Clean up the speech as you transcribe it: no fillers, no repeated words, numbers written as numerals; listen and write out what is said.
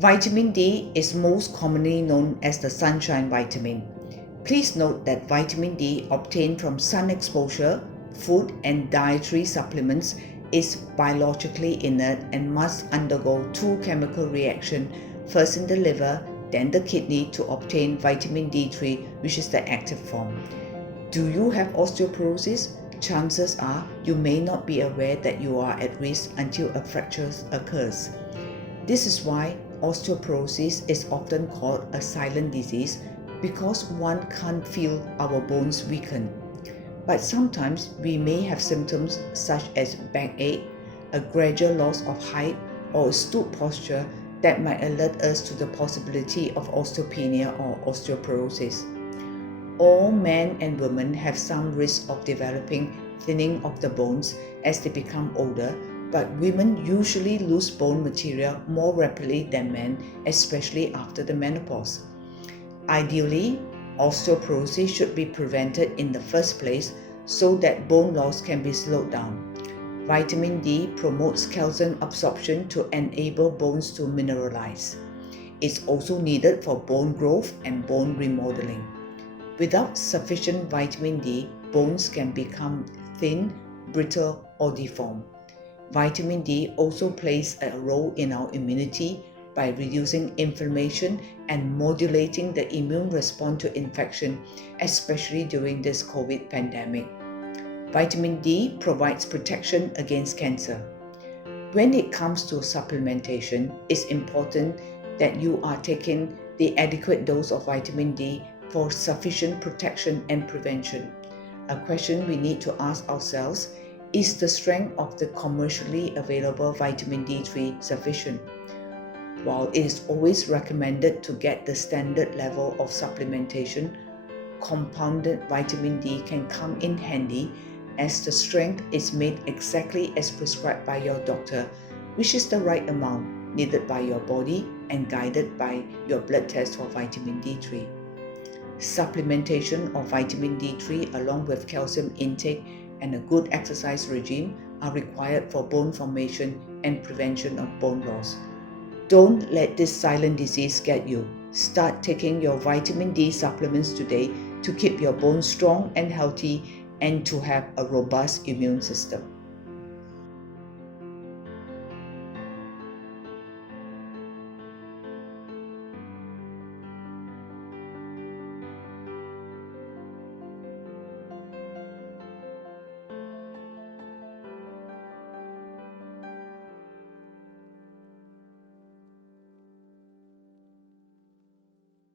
Vitamin D is most commonly known as the sunshine vitamin. Please note that vitamin D obtained from sun exposure, food, and dietary supplements is biologically inert and must undergo two chemical reactions, first in the liver, then the kidney, to obtain vitamin D3, which is the active form. Do you have osteoporosis? Chances are you may not be aware that you are at risk until a fracture occurs. This is why osteoporosis is often called a silent disease, because one can't feel our bones weaken. But sometimes we may have symptoms such as backache, a gradual loss of height, or a stoop posture that might alert us to the possibility of osteopenia or osteoporosis. All men and women have some risk of developing thinning of the bones as they become older, but women usually lose bone material more rapidly than men, especially after the menopause. Ideally, osteoporosis should be prevented in the first place so that bone loss can be slowed down. Vitamin D promotes calcium absorption to enable bones to mineralize. It's also needed for bone growth and bone remodeling. Without sufficient vitamin D, bones can become thin, brittle, or deformed. Vitamin D also plays a role in our immunity by reducing inflammation and modulating the immune response to infection, especially during this COVID pandemic. Vitamin D provides protection against cancer. When it comes to supplementation, it's important that you are taking the adequate dose of vitamin D for sufficient protection and prevention. A question we need to ask ourselves: is the strength of the commercially available vitamin D3 sufficient? While it is always recommended to get the standard level of supplementation, compounded vitamin D can come in handy, as the strength is made exactly as prescribed by your doctor, which is the right amount needed by your body and guided by your blood test for vitamin D3. Supplementation of vitamin D3 along with calcium intake and a good exercise regime are required for bone formation and prevention of bone loss. Don't let this silent disease get you. Start taking your vitamin D supplements today to keep your bones strong and healthy and to have a robust immune system.